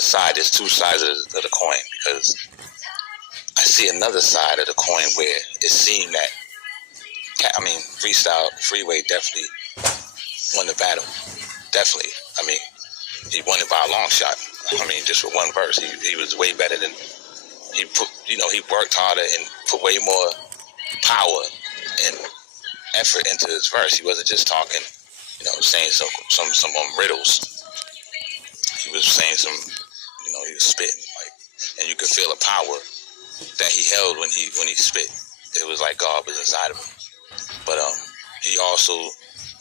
another side. There's two sides of the coin, because I see another side of the coin where it seemed that, Freestyle Freeway definitely won the battle. Definitely. I mean, he won it by a long shot. I mean, just with one verse, he was way better than he put. He worked harder and put way more power and effort into his verse. He wasn't just talking, saying some riddles. He was saying some, he was spitting and you could feel the power that he held when he spit. It was like God was inside of him. But he also,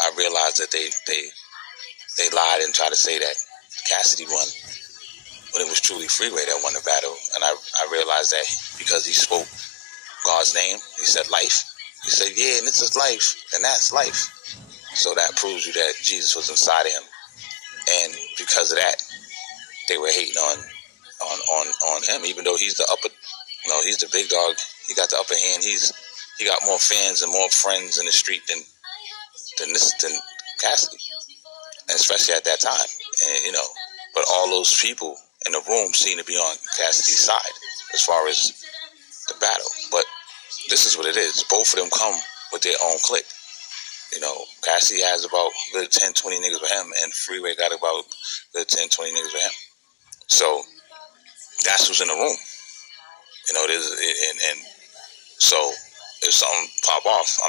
I realized that they lied and tried to say that Cassidy won, when it was truly Freeway that won the battle. And I realized that because he spoke God's name, he said life. He said, yeah, and this is life, and that's life. So that proves you that Jesus was inside of him. And because of that, they were hating on him, even though he's the he's the big dog. He got the upper hand. He got more fans and more friends in the street than Cassidy, and especially at that time. And but all those people in the room seem to be on Cassidy's side as far as the battle. But this is what it is. Both of them come with their own clique. Cassidy has about good 10, 20 niggas with him, and Freeway got about good 10, 20 niggas with him. So that's who's in the room. And so if something pop off,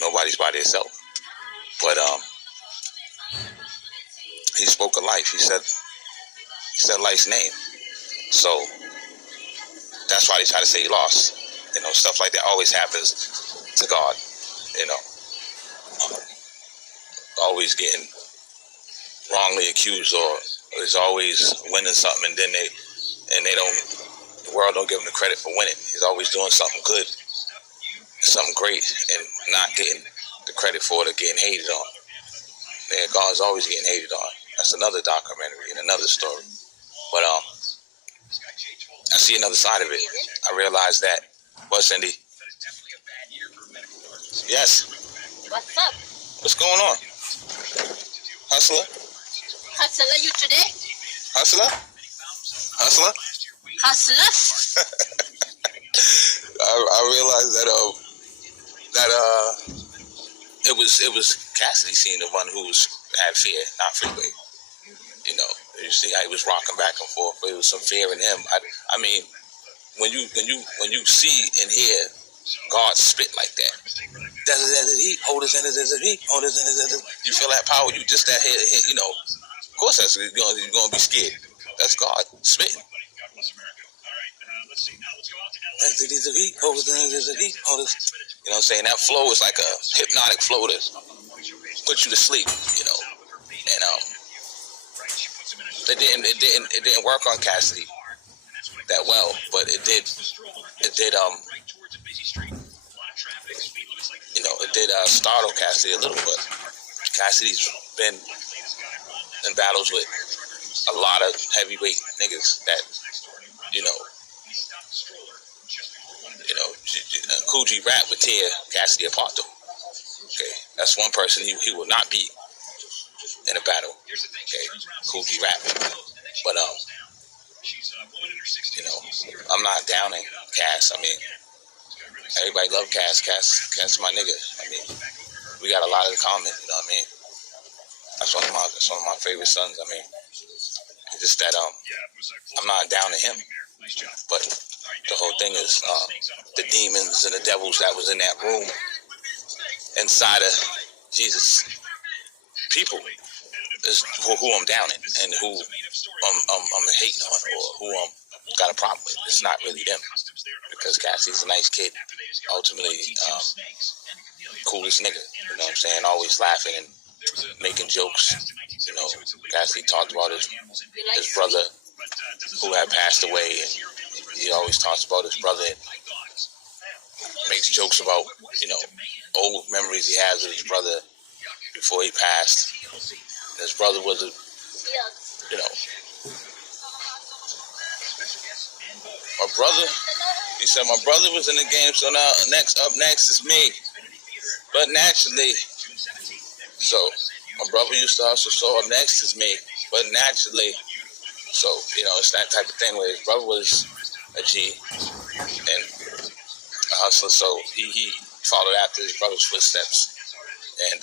nobody's by themselves. But he spoke of life. He said life's name. So that's why they try to say he lost. Stuff like that always happens to God. Always getting wrongly accused, or is always winning something, and then the world don't give him the credit for winning. He's always doing something good, something great, and not getting the credit for it, or getting hated on. Yeah, God's always getting hated on. That's another documentary and another story. But I see another side of it. I realized that. What, Cindy? Yes. What's up? What's going on? Hustler? Hustler, you today? Hustler? Hustler? Hustler? I realized that it was Cassidy seeing the one who had fear, not Freeway. You see how he was rocking back and forth. There was some fear in him. I mean, when you see and hear God spit like that, you feel that power. You just that head. Of course, that's you're gonna be scared. That's God spitting. You know what I'm saying? That flow is like a hypnotic flow that puts you to sleep. And it didn't work on Cassidy that well, but it did startle Cassidy a little bit. Cassidy's been in battles with a lot of heavyweight niggas that Kool G Rap would tear Cassidy apart though. Okay, that's one person he will not beat in a battle. Okay, Kool G Rap. But I'm not downing Cass. I mean, everybody love Cass. Cass is my nigga. I mean, we got a lot in common. You know what I mean? That's one of my favorite sons. I mean, it's just that I'm not downing him. But the whole thing is the demons and the devils that was in that room inside of Jesus' people is who I'm downing and who I'm hating on, or who I'm got a problem with. It's not really them, because Cassie's a nice kid, ultimately coolest nigga. You know what I'm saying? Always laughing and making jokes. Cassie talked about his brother who had passed away, and he always talks about his brother and makes jokes about old memories he has of his brother before he passed. His brother was my brother. He said my brother was in the game, so now up next is me. But naturally, so my brother used to hustle, so up next is me. but naturally, so it's that type of thing where his brother was a G and a hustler, so he followed after his brother's footsteps, and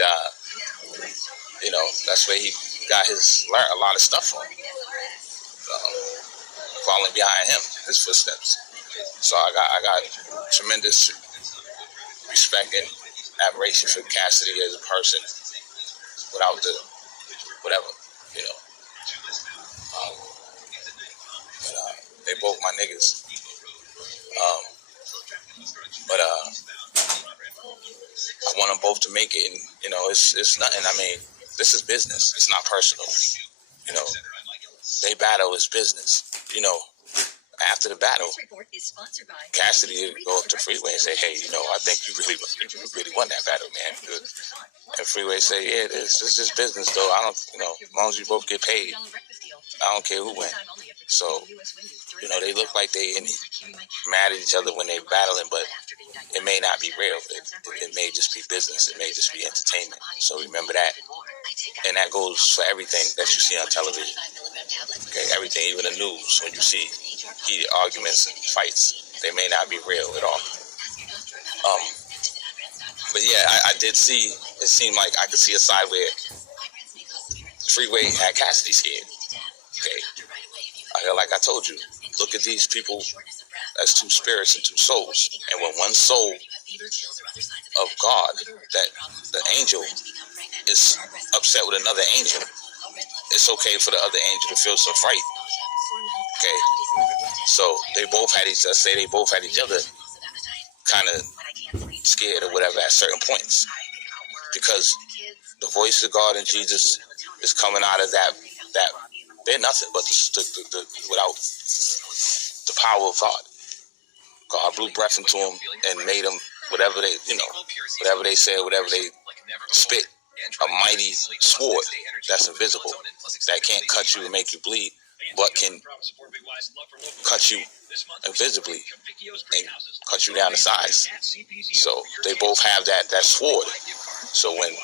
that's where he got learned a lot of stuff from, following behind him, his footsteps. So I got tremendous respect and admiration for Cassidy as a person, without the whatever, you know. But they both my niggas. But I want them both to make it, and it's nothing. I mean, this is business. It's not personal. They battle is business. After the battle, Cassidy would go up to Freeway and say, "Hey, I think you really won that battle, man." And Freeway say, "Yeah, it's just business, though. I don't, as long as you both get paid, I don't care who wins." So, they look like they mad at each other when they're battling, but it may not be real. It may just be business. It may just be entertainment. So remember that. And that goes for everything that you see on television. Okay, everything, even the news, when you see heated arguments and fights, they may not be real at all. But yeah, I did see, it seemed like I could see a side where Freeway had Cassidy scared. Okay, like I told you, look at these people as two spirits and two souls. And when one soul of God, that the angel, is upset with another angel, it's okay for the other angel to feel some fright. Okay, so they both had each other kind of scared or whatever at certain points, because the voice of God and Jesus is coming out of that they're nothing but the without the power of God. God blew breath into them and made them whatever they said, whatever they spit, a mighty sword that's invisible, that can't cut you and make you bleed, but can cut you invisibly and cut you down to size. So they both have that sword. So when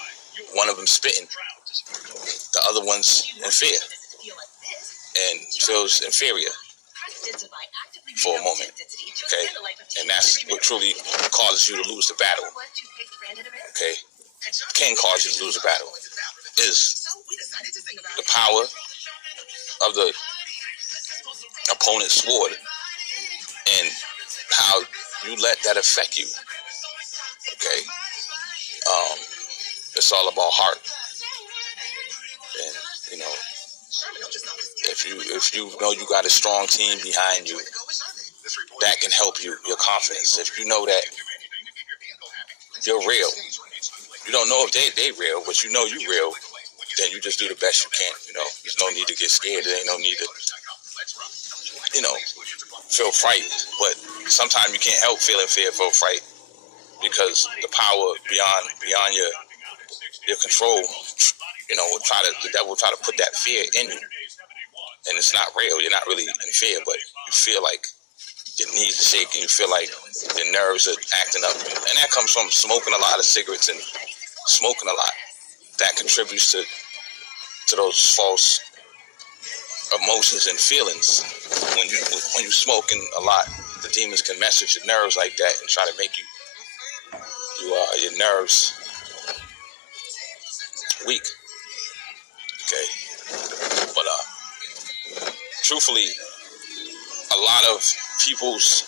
one of them spitting, the other one's in fear and feels inferior for a moment. Okay, and that's what truly causes you to lose the battle. Okay, can cause you to lose a battle is the power of the opponent's sword and how you let that affect you. Okay, it's all about heart, and if you know you got a strong team behind you that can help your confidence. If you know that you're real, you don't know if they real, but you know you real, then you just do the best you can. There's no need to get scared. There ain't no need to feel fright. But sometimes you can't help feeling fear for fright, because the power beyond your control, the devil will try to put that fear in you, and it's not real. You're not really in fear, but you feel like your knees are shaking. You feel like your nerves are acting up, and that comes from smoking a lot of cigarettes and smoking a lot. That contributes to those false emotions and feelings. When you smoking a lot, the demons can mess with your nerves like that and try to make your nerves weak. Okay, but truthfully, a lot of people's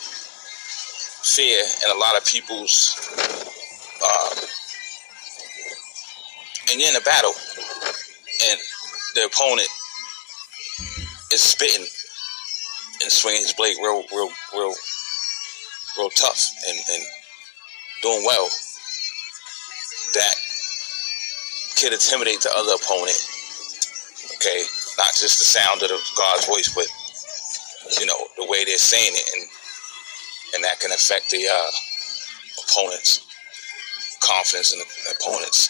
fear and a lot of people's and you're in a battle and the opponent is spitting and swinging his blade real tough and doing well, that could intimidate the other opponent. Okay, not just the sound of God's voice, but the way they're saying it, and that can affect the opponent's confidence and the opponent's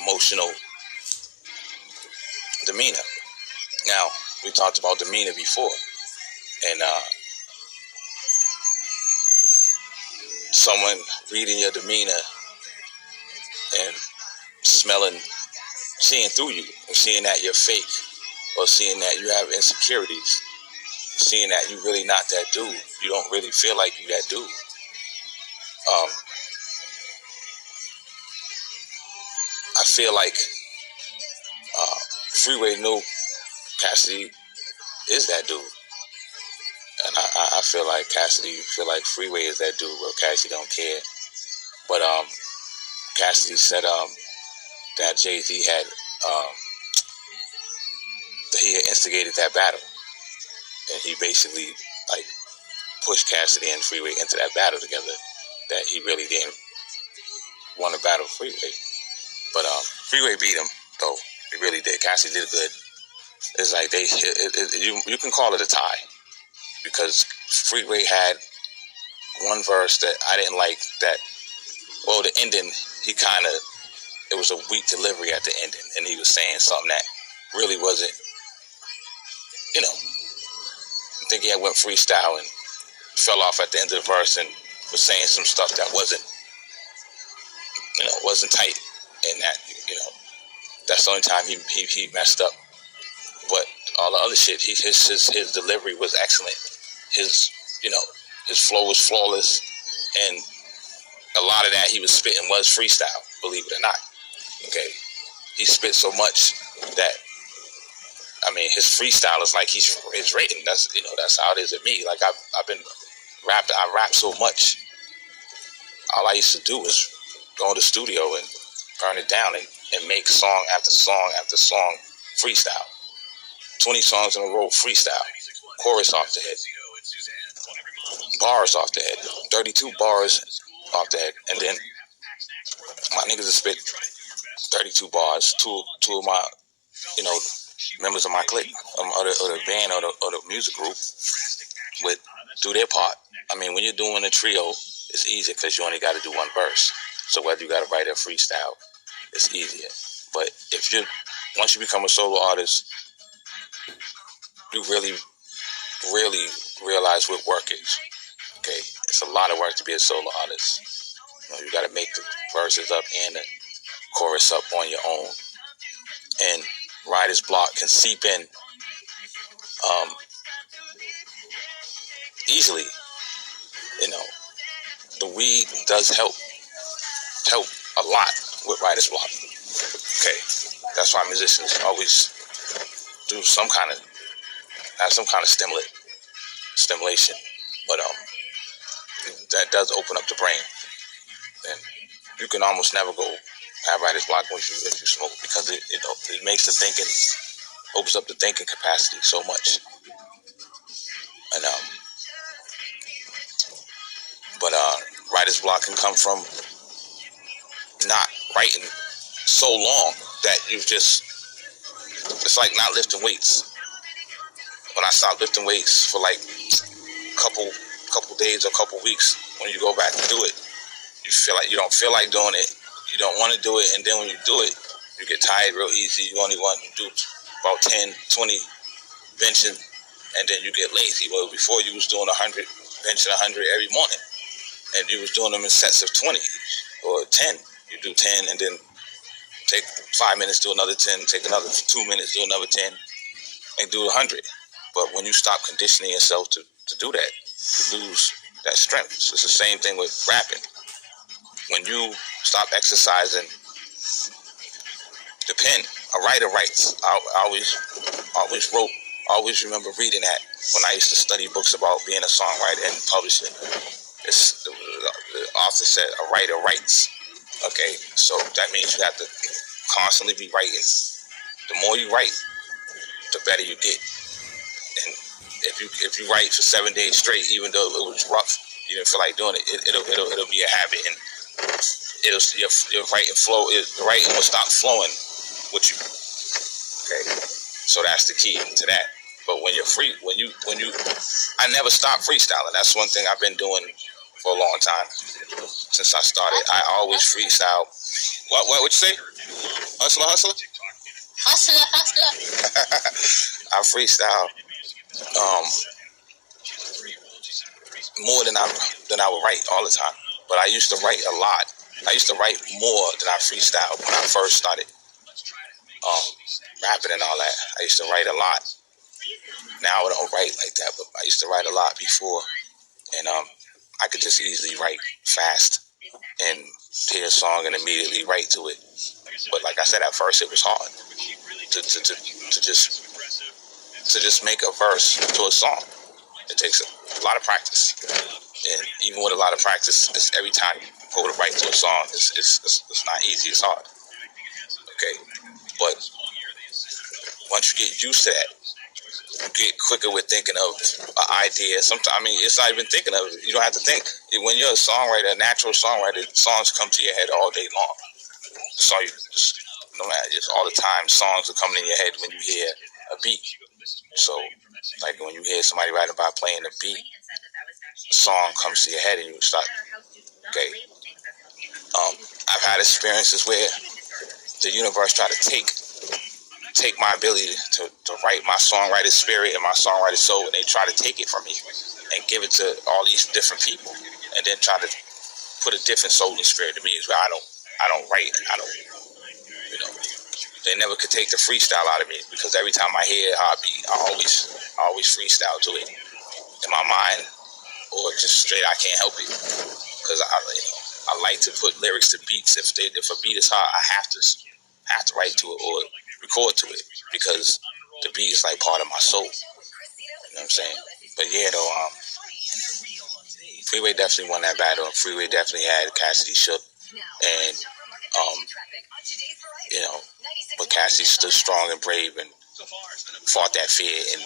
emotional demeanor. Now, we talked about demeanor before, and someone reading your demeanor and seeing through you and seeing that you're fake or seeing that you have insecurities, seeing that you're really not that dude. You don't really feel like you that dude. I feel like Freeway knew Cassidy is that dude. And I feel like Freeway is that dude, but Cassidy don't care. But Cassidy said that Jay-Z had that he had instigated that battle, and he basically like pushed Cassidy and Freeway into that battle together. That he really didn't want to battle Freeway, but Freeway beat him though. He really did. Cassidy did good. It's like you can call it a tie because Freeway had one verse that I didn't like. Well, the ending, it was a weak delivery at the ending, and he was saying something that really wasn't, I think he had went freestyle and fell off at the end of the verse and was saying some stuff that wasn't tight, and that's the only time he messed up. But all the other shit, his delivery was excellent. His flow was flawless, and a lot of that he was spitting was freestyle, believe it or not. Okay, he spit so much that his freestyle is like he's written. That's how it is at me. Like I've been rapping. I rap so much. All I used to do was go in the studio and burn it down and make song after song after song freestyle. 20 songs in a row freestyle. Chorus off the head. Bars off the head. 32 bars off the head. And then my niggas would spit 32 bars. Two of my, members of my clique, or the band or the music group would do their part. When you're doing a trio, it's easier because you only got to do one verse. So whether you got to write a freestyle, it's easier. But once you become a solo artist, you really, really realize what work is. Okay, it's a lot of work to be a solo artist. You got to make the verses up and the chorus up on your own. And writer's block can seep in easily. The weed does help a lot with writer's block. Okay, that's why musicians always do have some kind of stimulation. But that does open up the brain, and you can almost never go have writer's block if you smoke, because it makes the thinking, opens up the thinking capacity so much. And writer's block can come from not writing so long that it's like not lifting weights. When I stopped lifting weights for like couple days or couple weeks, when you go back to do it, you feel like you don't feel like doing it. You don't want to do it, and then when you do it, you get tired real easy. You only want to do about 10, 20 benching, and then you get lazy. Well, before you was doing 100, benching 100 every morning, and you was doing them in sets of 20 or 10. You do 10, and then take 5 minutes, do another 10, take another 2 minutes, do another 10, and do 100. But when you stop conditioning yourself to do that, you lose that strength. So it's the same thing with rapping. When you stop exercising the pen, a writer writes. I always remember reading that when I used to study books about being a songwriter and publishing. The author said a writer writes. Okay, so that means you have to constantly be writing. The more you write, the better you get. And if you write for 7 days straight, even though it was rough, you didn't feel like doing it, it'll be a habit, and your writing flow. The writing will stop flowing with you. Okay, so that's the key to that. But when you're free, I never stop freestyling. That's one thing I've been doing for a long time. Since I started, I always freestyle. What you say? Hustler? Hustler. I freestyle more than I would write all the time. But I used to write a lot. I used to write more than I freestyle when I first started. rapping and all that. I used to write a lot. Now I don't write like that, but I used to write a lot before, and I could just easily write fast and hear a song and immediately write to it. But like I said, at first it was hard to just make a verse to a song. It takes a lot of practice, and even with a lot of practice, it's every time you go to write to a song, it's not easy. It's hard. Okay, but once you get used to that, you get quicker with thinking of an idea. Sometimes, I mean, it's not even thinking of it. You don't have to think. When you're a songwriter, a natural songwriter, songs come to your head all day long. So you just, no matter, just all the time, songs are coming in your head when you hear a beat. So, like when you hear somebody writing about playing a beat, a song comes to your head and you start, okay. I've had experiences where the universe tried to take my ability to write my songwriter spirit and my songwriter soul, and they try to take it from me and give it to all these different people, and then try to put a different soul and spirit to me as well. I don't write. They never could take the freestyle out of me, because every time I hear a beat, I always freestyle to it in my mind, or just straight. I can't help it, because I like to put lyrics to beats. If a beat is hard, I have to write to it or record to it, because the beat is like part of my soul. You know what I'm saying? But yeah, though, Freeway definitely won that battle. Freeway definitely had Cassidy shook, and but Cassidy stood strong and brave and fought that fear and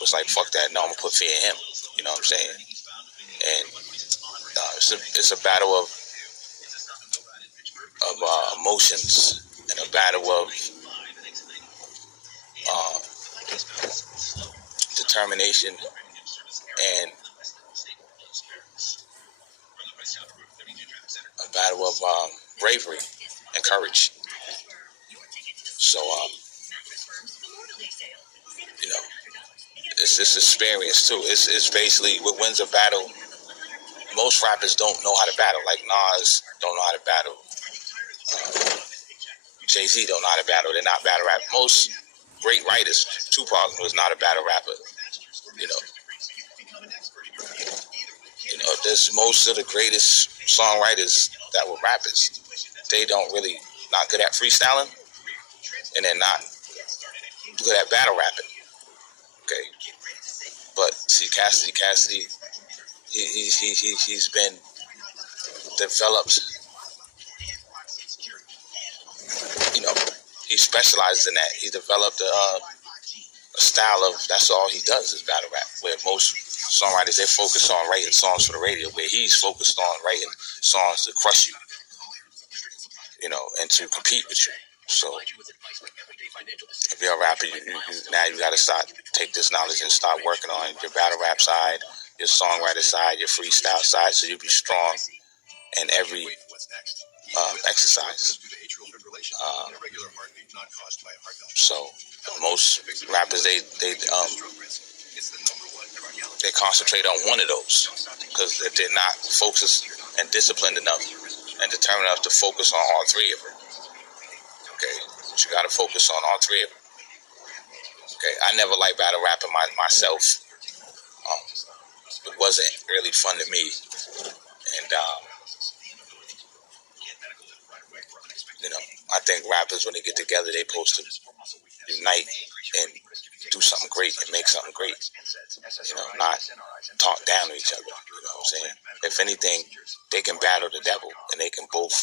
was like, "Fuck that! No, I'm gonna put fear in him." You know what I'm saying? And it's a battle of emotions, and a battle of determination, and a battle of bravery and courage. So, it's this experience too. It's basically what wins a battle. Most rappers don't know how to battle. Like Nas don't know how to battle. Jay-Z don't know how to battle. They're not battle rappers. Most great writers, Tupac was not a battle rapper. There's most of the greatest songwriters that were rappers. They don't really not good at freestyling, and they're not good at battle rapping. Okay, but see, Cassidy, he's been developed. He specializes in that. He developed a style of, that's all he does is battle rap. Where most songwriters, they focus on writing songs for the radio, where he's focused on writing songs to crush you, and to compete with you. So if you're a rapper, now you got to take this knowledge and start working on your battle rap side, your songwriter side, your freestyle side, so you'll be strong in every exercise. So most rappers, they concentrate on one of those, because if they're not focused and disciplined enough and determined enough to focus on all three of them. Okay, but you got to focus on all three of them. Okay, I never liked battle rapping myself. It wasn't really fun to me, and I think rappers, when they get together, they supposed to unite and do something great and make something great. Not talk down to each other. You know what I'm saying? If anything, they can battle the devil, and they can both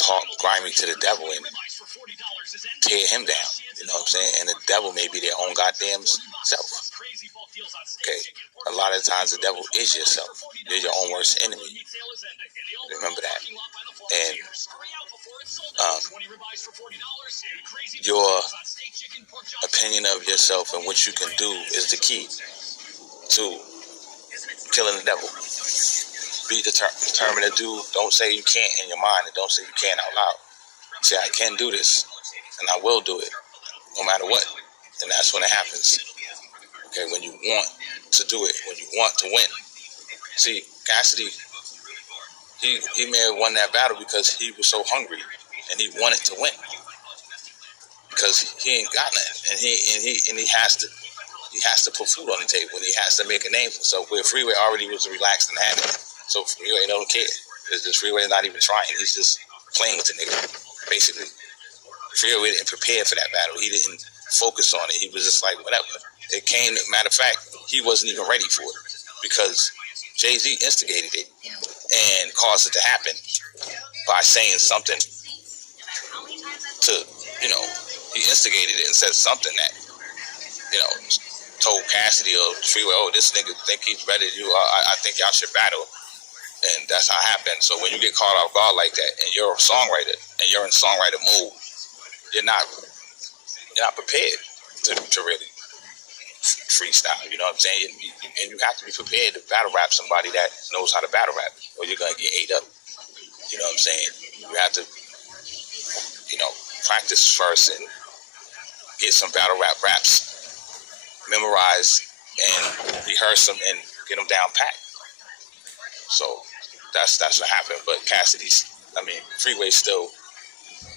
talk grimy to the devil and tear him down. You know what I'm saying? And the devil may be their own goddamn self. Okay? A lot of times the devil is yourself. You're your own worst enemy. Remember that. And your opinion of yourself and what you can do is the key to killing the devil. Be determined to do. Don't say you can't in your mind, and don't say you can't out loud. Say, I can do this, and I will do it, no matter what. And that's when it happens. Okay, when you want to do it, when you want to win. See, Cassidy, he may have won that battle because he was so hungry and he wanted to win. because he ain't got nothing, and he has to put food on the table, and he has to make a name for himself. Where Freeway already was relaxed and had it, so Freeway don't care. This Freeway is not even trying. He's just playing with the nigga, basically. Freeway didn't prepare for that battle. He didn't focus on it. He was just like, whatever. It came, matter of fact, he wasn't even ready for it because Jay-Z instigated it and caused it to happen by saying something to, he instigated it and said something that, told Cassidy or Freeway, oh, this nigga think he's better than you. I think y'all should battle. And that's how it happened. So when you get caught off guard like that and you're a songwriter and you're in songwriter mode, you're not prepared to really freestyle. You know what I'm saying? And you have to be prepared to battle rap somebody that knows how to battle rap, or you're gonna get ate up. You know what I'm saying? You have to, practice first and get some battle raps, memorize and rehearse them and get them down pat. So that's what happened. But Freeway still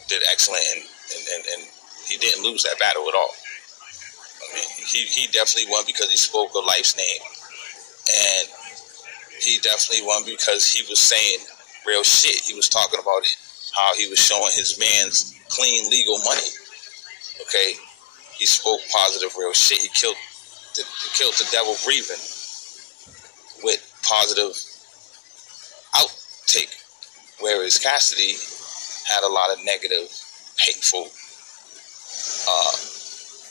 did excellent, and he didn't lose that battle at all. He definitely won because he spoke of Life's name, and he definitely won because he was saying real shit. He was talking about how he was showing his man's clean legal money. Okay, he spoke positive real shit. He killed the devil breathing with positive outtake, whereas Cassidy had a lot of negative, hateful,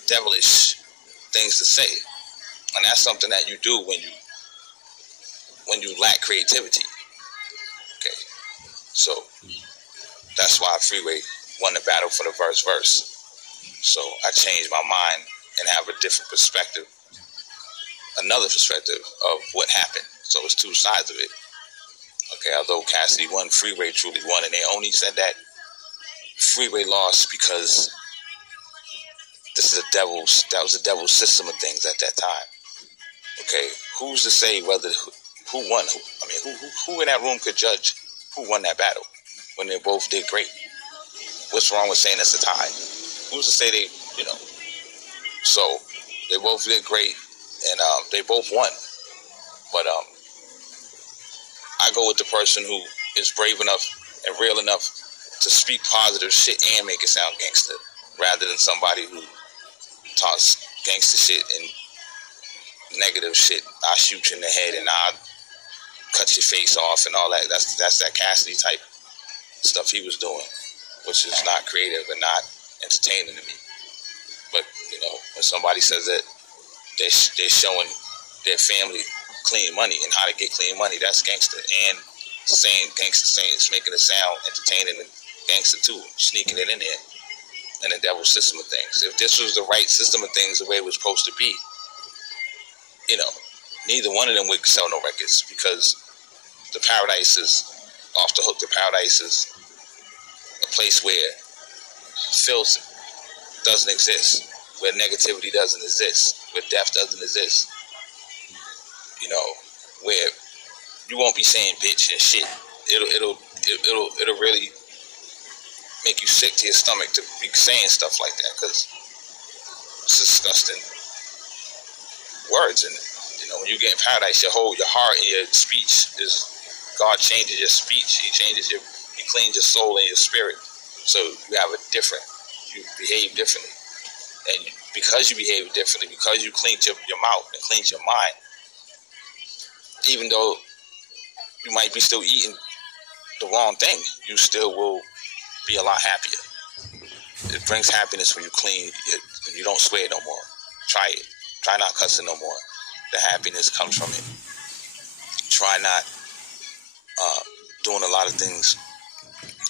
devilish things to say, and that's something that you do when you lack creativity. Okay, so that's why Freeway won the battle for the verse. So I changed my mind and have a different perspective, another perspective of what happened. So it's two sides of it. Okay, although Cassidy won, Freeway truly won, and they only said that Freeway lost because that was the devil's system of things at that time. Okay, who's to say who won? Who in that room could judge who won that battle when they both did great? What's wrong with saying it's a tie? Who's to say they, So they both did great, and they both won. But I go with the person who is brave enough and real enough to speak positive shit and make it sound gangster, rather than somebody who talks gangster shit and negative shit. I shoot you in the head and I cut your face off and all that. That's that Cassidy type stuff he was doing, which is not creative and not entertaining to me. But when somebody says that they're showing their family clean money and how to get clean money, that's gangster. And saying gangster, it's making it sound entertaining and gangster too, sneaking it in there. And the devil's system of things. If this was the right system of things, the way it was supposed to be, neither one of them would sell no records, because the Paradise is off the hook. The Paradise is a place where filth doesn't exist, where negativity doesn't exist, where death doesn't exist. Where you won't be saying bitch and shit. It'll really make you sick to your stomach to be saying stuff like that, because it's disgusting words. And when you get in Paradise, your heart and your speech is, God changes your speech. He cleans your soul and your spirit. So you behave differently. And because you behave differently, because you cleaned your mouth and cleaned your mind, even though you might be still eating the wrong thing, you still will be a lot happier. It brings happiness when you clean, when you don't swear no more. Try it. Try not cussing no more. The happiness comes from it. Try not doing a lot of things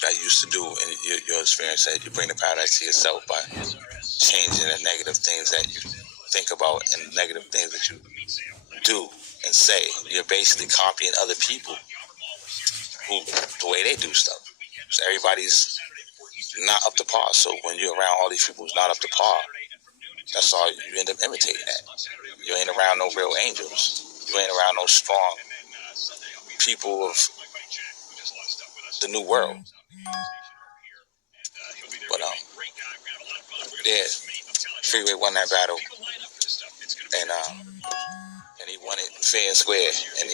that you used to do in your experience, that you bring the paradise to yourself by changing the negative things that you think about and negative things that you do and say. You're basically copying other people the way they do stuff. So everybody's not up to par. So when you're around all these people who's not up to par, that's all you end up imitating that. You ain't around no real angels. You ain't around no strong people of the new world. But Yeah, Freeway won that battle, and he won it fair and square, and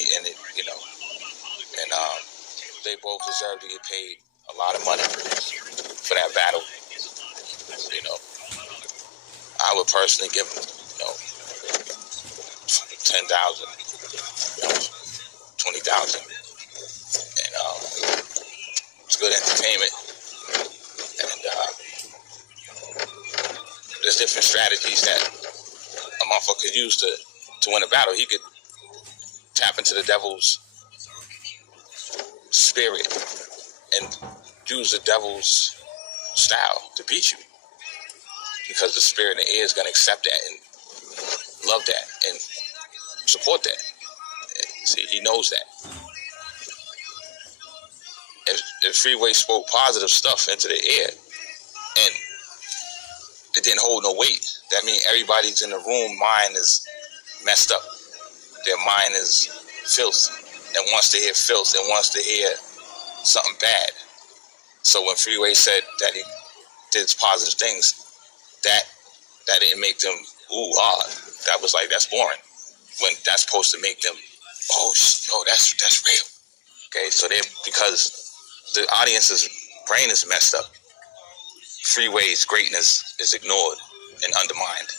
they both deserve to get paid a lot of money for that battle. You know, I would personally give them, 10,000, 20,000, and it's good entertainment, and there's different strategies that a motherfucker could use to win a battle. He could tap into the devil's spirit and use the devil's style to beat you, because the spirit in the air is going to accept that and love that and support that. See, he knows that. If Freeway spoke positive stuff into the air and it didn't hold no weight, that means everybody's in the room mind is messed up. Their mind is filth and wants to hear filth and wants to hear something bad. So when Freeway said that he did positive things, that didn't make them that was like, that's boring, when that's supposed to make them that's real. Okay, so because the audience's brain is messed up, Freeway's greatness is ignored and undermined.